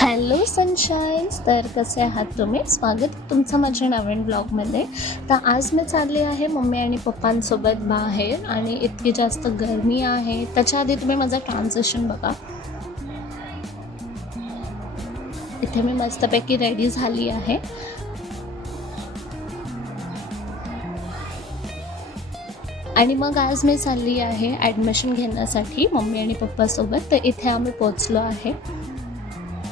Hello सनशाईन्स, तर कसे आहात तुम्ही? स्वागत तुमचं माझ्या नवीन ब्लॉगमध्ये. तर आज मी चालली आहे मम्मी आणि पप्पांसोबत बाहेर आणि इतकी जास्त गरमी आहे. त्याच्या आधी तुम्ही माझा ट्रान्झिशन बघा. इथे मी मस्तपैकी रेडी झाली आहे आणि मग आज मी चालली आहे ॲडमिशन घेण्यासाठी मम्मी आणि पप्पासोबत. तर इथे आम्ही पोचलो आहे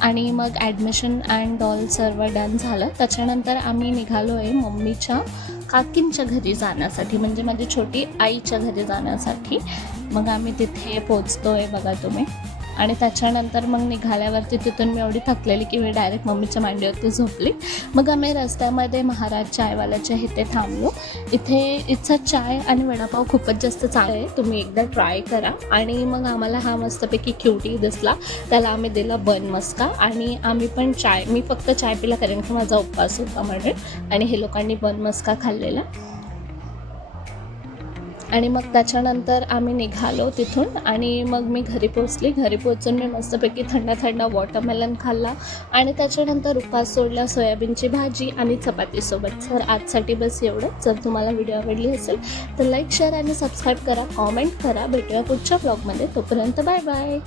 आणि मग ॲडमिशन अँड ऑल सर्व डन झालं. त्याच्यानंतर आम्ही निघालो आहे मम्मीच्या काकींच्या घरी जाण्यासाठी, म्हणजे माझी छोटी आईच्या घरी जाण्यासाठी. मग आम्ही तिथे पोचतो आहे बघा तुम्ही. आणि त्याच्यानंतर मग निघाल्यावरती तिथून मी एवढी थकलेली की मी डायरेक्ट मम्मीच्या मांडीवरती झोपली. मग आम्ही रस्त्यामध्ये महाराज चायवाल्याच्या इथे थांबलो. इथचा चाय आणि वडापाव खूपच जास्त चांगला आहे, तुम्ही एकदा ट्राय करा. आणि मग आम्हाला हा मस्तपैकी क्यूटी दिसला, त्याला आम्ही दिला बन मस्का. आणि आम्ही पण मी फक्त चाय पिला कारण की माझा उपवास होता म्हणून, आणि हे लोकांनी बन मस्का खाल्लेला. आणि मग त्याच्यानंतर आम्ही निघालो तिथून आणि मग मी घरी पोचून मी मस्तपैकी थंड वॉटरमेलन खाल्ला आणि त्याच्यानंतर उपवास सोडला सोयाबीनची भाजी आणि चपातीसोबत. तर आजसाठी बस एवढंच. जर तुम्हाला व्हिडिओ आवडली असेल तर लाईक, शेअर आणि सबस्क्राईब करा, कॉमेंट करा. भेटूया पुढच्या ब्लॉगमध्ये. तोपर्यंत बाय बाय.